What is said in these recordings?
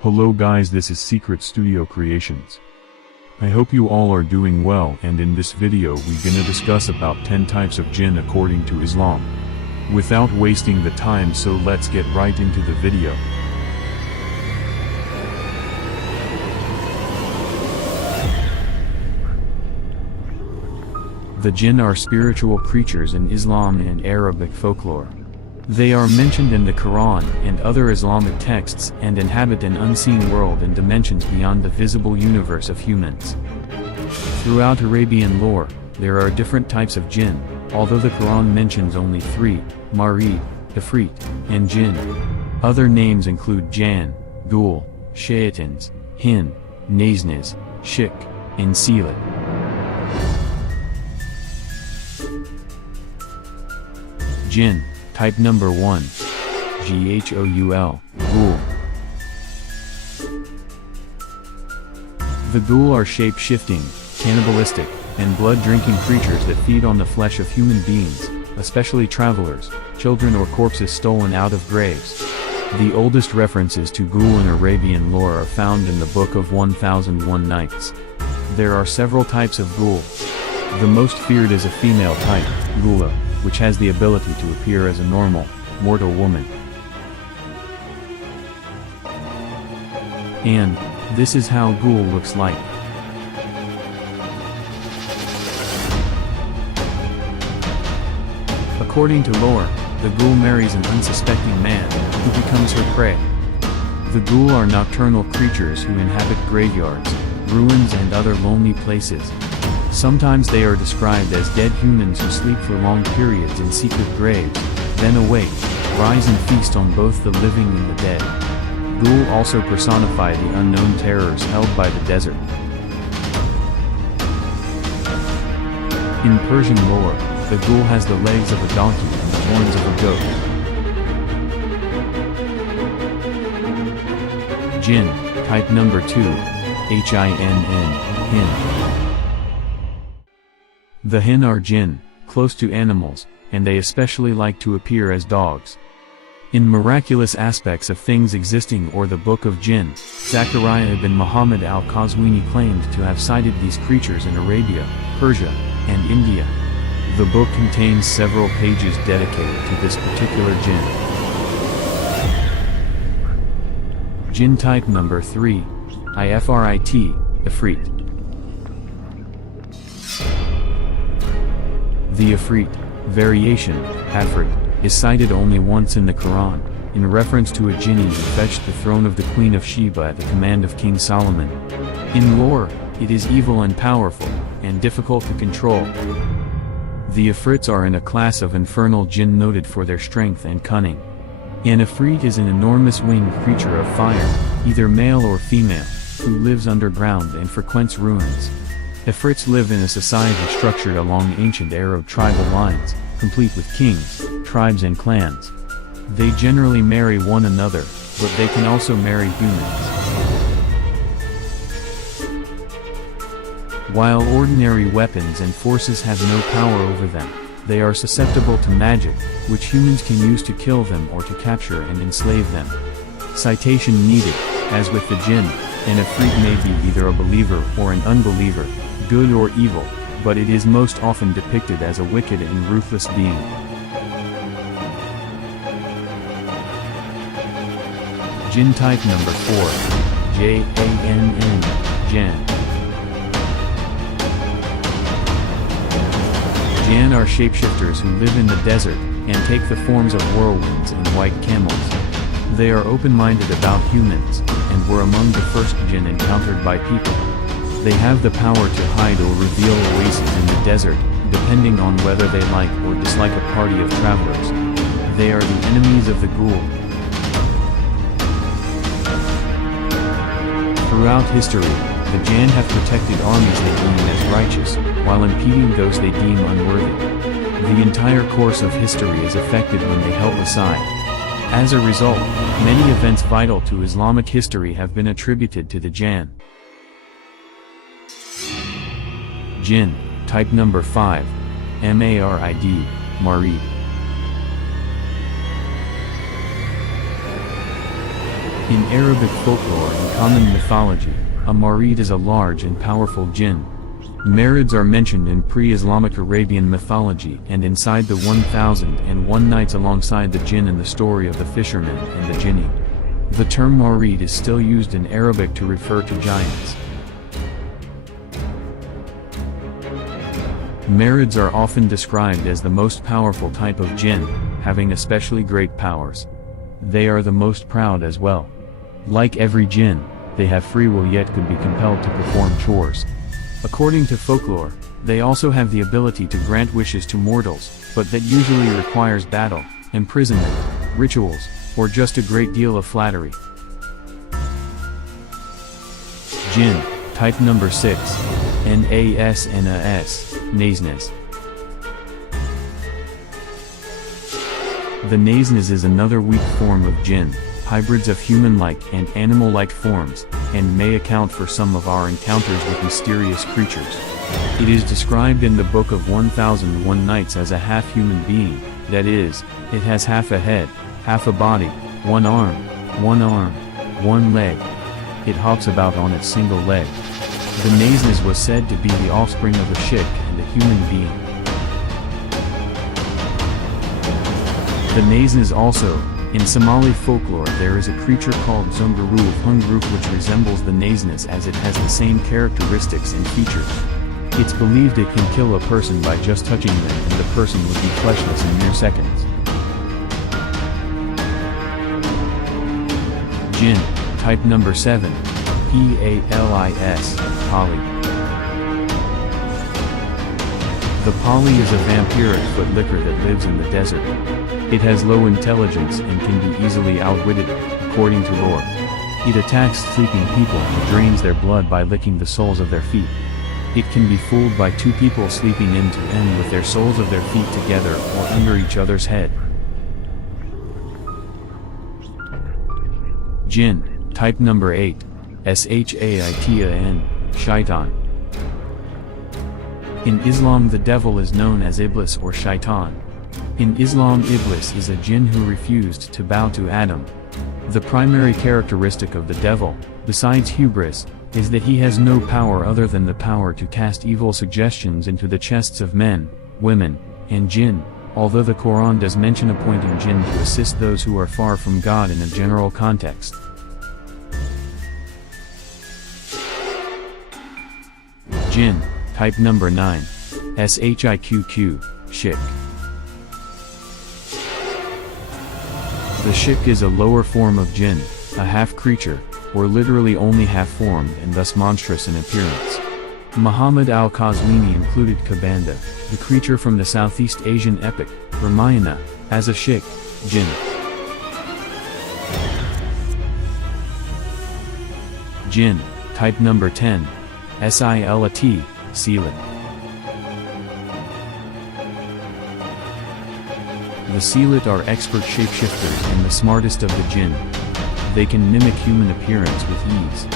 Hello guys, this is Secret Studio Creations. I hope you all are doing well, and in this video we gonna discuss about 10 types of jinn according to Islam. Without wasting the time, so let's get right into the video. The jinn are spiritual creatures in Islam and Arabic folklore. They are mentioned in the Quran and other Islamic texts and inhabit an unseen world and dimensions beyond the visible universe of humans. Throughout Arabian lore, there are different types of jinn, although the Quran mentions only 3, Marid, Ifrit, and Jinn. Other names include Jan, Ghoul, Shaitans, Jinn, Nasnas, Shik, and Seelat. Jinn, type number 1. Ghoul, Ghoul. The Ghoul are shape-shifting, cannibalistic, and blood-drinking creatures that feed on the flesh of human beings, especially travelers, children or corpses stolen out of graves. The oldest references to Ghoul in Arabian lore are found in the Book of 1001 Nights. There are several types of Ghoul. The most feared is a female type, Ghula, which has the ability to appear as a normal, mortal woman. And this is how Ghoul looks like. According to lore, the Ghoul marries an unsuspecting man, who becomes her prey. The Ghoul are nocturnal creatures who inhabit graveyards, ruins and other lonely places. Sometimes they are described as dead humans who sleep for long periods in secret graves, then awake, rise and feast on both the living and the dead. Ghoul also personify the unknown terrors held by the desert. In Persian lore, the Ghoul has the legs of a donkey and the horns of a goat. Jinn, type number 2. Jinn. The Jinn are jinn, close to animals, and they especially like to appear as dogs. In Miraculous Aspects of Things Existing or the Book of Jinn, Zachariah ibn Muhammad al-Qazwini claimed to have sighted these creatures in Arabia, Persia, and India. The book contains several pages dedicated to this particular jinn. Jinn type number 3. Ifrit. The Ifrit, variation, Afrit, is cited only once in the Quran, in reference to a jinni who fetched the throne of the Queen of Sheba at the command of King Solomon. In lore, it is evil and powerful, and difficult to control. The Ifrits are in a class of infernal jinn noted for their strength and cunning. An Ifrit is an enormous winged creature of fire, either male or female, who lives underground and frequents ruins. Ifrits live in a society structured along ancient Arab tribal lines, complete with kings, tribes and clans. They generally marry one another, but they can also marry humans. While ordinary weapons and forces have no power over them, they are susceptible to magic, which humans can use to kill them or to capture and enslave them. Citation needed. As with the jinn, an Ifrit may be either a believer or an unbeliever, good or evil, but it is most often depicted as a wicked and ruthless being. Jinn type number 4. Jinn. Jinn are shapeshifters who live in the desert, and take the forms of whirlwinds and white camels. They are open-minded about humans, and were among the first jinn encountered by people. They have the power to hide or reveal oases in the desert, depending on whether they like or dislike a party of travelers. They are the enemies of the Ghoul. Throughout history, the Jinn have protected armies they deem as righteous, while impeding those they deem unworthy. The entire course of history is affected when they help aside. As a result, many events vital to Islamic history have been attributed to the Jinn. Jinn, type number 5. Marid. In Arabic folklore and common mythology, a marid is a large and powerful jinn. Marids are mentioned in pre-Islamic Arabian mythology and inside the 1001 Nights alongside the jinn in the story of the fisherman and the jinni. The term marid is still used in Arabic to refer to giants. Marids are often described as the most powerful type of jinn, having especially great powers. They are the most proud as well. Like every jinn, they have free will yet could be compelled to perform chores. According to folklore, they also have the ability to grant wishes to mortals, but that usually requires battle, imprisonment, rituals, or just a great deal of flattery. Jinn, type number 6. Nasnas, Nasnas. The Nasnas is another weak form of jinn, hybrids of human-like and animal-like forms, and may account for some of our encounters with mysterious creatures. It is described in the Book of 1001 Nights as a half-human being, that is, it has half a head, half a body, one arm, one leg. It hops about on its single leg. The Nasnas was said to be the offspring of a sheikh and a human being. The Nasnas also, in Somali folklore there is a creature called Zungaroof Hungroof which resembles the Nasnas as it has the same characteristics and features. It's believed it can kill a person by just touching them and the person would be fleshless in mere seconds. Jinn, type number 7. Palis, Pali. The Pali is a vampiric foot licker that lives in the desert. It has low intelligence and can be easily outwitted, according to lore. It attacks sleeping people and drains their blood by licking the soles of their feet. It can be fooled by two people sleeping end to end with their soles of their feet together or under each other's head. Jinn, type number 8. Shaitan, Shaitan. In Islam the devil is known as Iblis or Shaitan. In Islam Iblis is a jinn who refused to bow to Adam. The primary characteristic of the devil, besides hubris, is that he has no power other than the power to cast evil suggestions into the chests of men, women, and jinn, although the Quran does mention appointing jinn to assist those who are far from God in a general context. Jinn, type number 9. Shiqq, Shik. The Shik is a lower form of jinn, a half-creature, or literally only half-formed and thus monstrous in appearance. Muhammad al-Qazwini included Kabanda, the creature from the Southeast Asian epic, Ramayana, as a Shik, jinn. Jinn, type number 10. Silat, Silat. The Silat are expert shapeshifters and the smartest of the jinn. They can mimic human appearance with ease.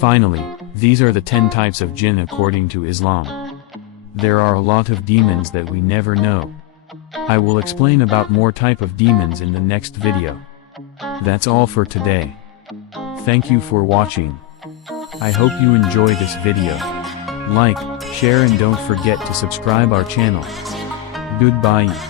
Finally, these are the 10 types of jinn according to Islam. There are a lot of demons that we never know. I will explain about more type of demons in the next video. That's all for today. Thank you for watching. I hope you enjoy this video. Like, share and don't forget to subscribe our channel. Goodbye.